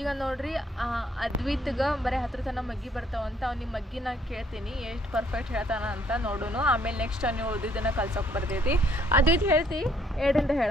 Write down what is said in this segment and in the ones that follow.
ಈಗ ನೋಡ್ರಿ ಅದ್ವಿತ್ಗೆ ಬರೀ ಹತ್ರ ತನಕ ಮಗ್ಗಿ ಅಂತ ಅವ್ನಿಗೆ ಮಗ್ಗಿ ನಾ ಕೇಳ್ತೀನಿ ಎಷ್ಟು ಪರ್ಫೆಕ್ಟ್ ಹೇಳ್ತಾನ ಅಂತ ನೋಡೋನು ಆಮೇಲೆ ನೆಕ್ಸ್ಟ್ ಅವ್ನಿಗೆ ಓದಿದ್ದನ್ನು ಕಲ್ಸೋಕೆ ಬರ್ತೈತಿ ಅದ್ವಿತ್ ಹೇಳ್ತಿ ಎರಡಂತ ಹೇಳ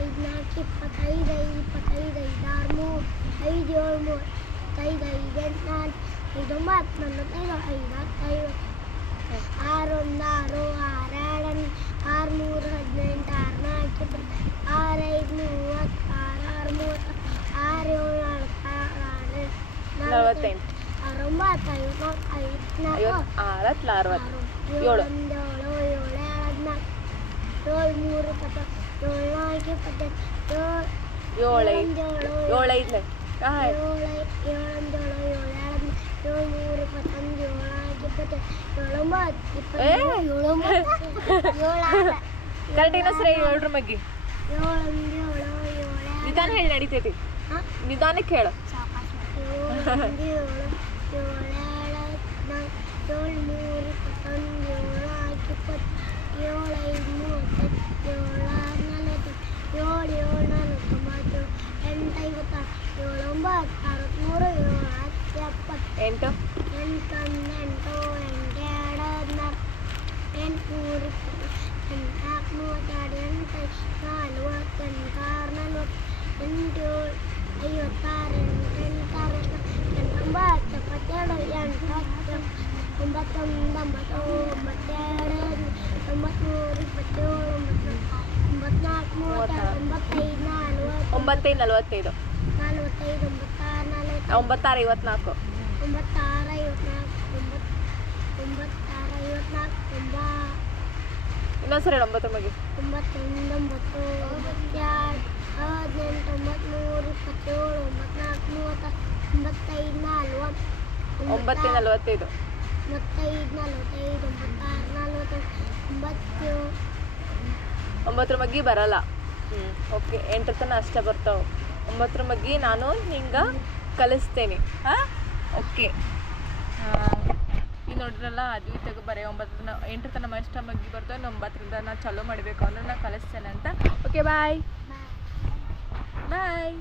ناكب فتايدي فتايدي دارمو هيدي ورمو تايدي جنان هيدو مات ننم ايدو هيدا ايو ആറും ആറോ ആറാടൻ ആറുനൂറ് പതിനെട്ട് ആറിനാക്കി ആറായിരത്തി മൂവത്തി ആറ് ആറുനൂറ് ആറേഴ് ആൾക്കാരാണ് അറുപത്തൈവത്തൈവത്തിനാറോ ഏഴ് ഏഴ് ഏഴ് മൂന്ന് പത്ത് ಐದು ಮೂವತ್ತು ಆರು ಆರು ಮೂವತ್ತು ಆರು ಏಳು ನಾಲ್ಕು ಆರು ಆರು ನಲವತ್ತೆಂಟು ಆರು ಒಂಬತ್ತು ಐವತ್ನಾಲ್ಕು ಐವತ್ನಾಲ್ಕು ಐವತ್ತು ಆರತ್ಲ ಅರವತ್ತು ಏಳು ಏಳು. ಒಂದು ಏಳು ಏಳು ಎರಡು ಹದಿನಾಲ್ಕು ಏಳು ಮೂರು ಇಪ್ಪತ್ತು ಏಳು ನಾಲ್ಕು ಇಪ್ಪತ್ತೆಂಟು ಏಳು ಏಳೈದು ಏಳೊಂದು ಏಳು ಏಳೈದ್ಲೆ ಹಾಂ ಏಳು ಏಳೊಂದು ಏಳು ಏಳು ಎರಡು ಏಳು ಮೂರು ಇಪ್ಪತ್ತೊಂದು ಏಳು ನಾಲ್ಕು ಇಪ್ಪತ್ತೆಂಟು ಏಳು ಒಂಬತ್ತು ಏ? ಇಪ್ಪತ್ತೇಳು ಏಳು ಒಂಬತ್ತು ಏಳು ಆರು ಕರೆಕ್ಟ್ ಇನ್ನೂ ಸರಿ ಏಳ್ರ ಮಗ್ಗಿ ಏಳೊಂದು ಏಳು ಏಳು ಎರಡು ನಿಧಾನ ಹೇಳಿ ನಡೀತೈತಿ ಹಾಂ ನಿಧಾನಕ್ಕೆ ಹೇಳು ಎಂಟು ಎಂಟು ಮೂರು ನಾಲ್ಕು ಎಂಟು ನಲ್ವತ್ತೆಂಟು ಆರು ನಲ್ವತ್ತು ಎಂಟು ಐವತ್ತಾರು ಎಂಟು ಎಂಟಾರು ಎಂಟೊಂಬತ್ತು ಎಪ್ಪತ್ತೆರಡು ಎಂಟು ಹತ್ತು ಒಂಬತ್ತೊಂದು ಒಂಬತ್ತು ಒಂಬತ್ತೆರಡು ತೊಂಬತ್ನೂರು ಇಪ್ಪತ್ತೇಳು ಒಂಬತ್ತು ಒಂಬತ್ನಾಲ್ಕು ಮೂವತ್ತಾರು ಒಂಬತ್ತೈದು ನಲ್ವತ್ತು ಒಂಬತ್ತೈದು ನಲ್ವತ್ತೈದು ನಲ್ವತ್ತೈದು ಒಂಬತ್ತಾರು ನಲ್ವತ್ತು ಒಂಬತ್ತಾರು ಐವತ್ನಾಲ್ಕು ಒಂಬತ್ತಾರ ಐವತ್ನಾಲ್ಕು ಒಂಬತ್ತು ಒಂಬತ್ತಾರ ಐವತ್ನಾಲ್ಕು ಹದಿನೆಂಟು ಒಂಬತ್ನೂರ ಒಂಬತ್ನಾಲ್ಕು ಒಂಬತ್ತು ಒಂಬತ್ತರ ಮಗ್ಗಿ ಬರಲ್ಲ ಹ್ಞೂ ಓಕೆ ಎಂಟರ ತನಕ ಅಷ್ಟೇ ಬರ್ತಾವೆ ಒಂಬತ್ತರ ಮಗ್ಗಿ ನಾನು ಹಿಂಗೆ ಕಲಿಸ್ತೇನೆ ಹಾಂ ಓಕೆ ಇಲ್ಲಿ ನೋಡಿದ್ರಲ್ಲ ಅದು ತೆಗೆ ಬರೀ ಒಂಬತ್ತು ಎಂಟು ತನ ಮನೆ ಮಗ್ಗಿ ಬರ್ತವೆ ಒಂಬತ್ತರಿಂದ ನಾನು ಚಲೋ ಮಾಡಬೇಕು ಅಂದ್ರೆ ನಾನು ಕಲಿಸ್ತೇನೆ ಅಂತ ಓಕೆ ಬಾಯ್ ಬಾಯ್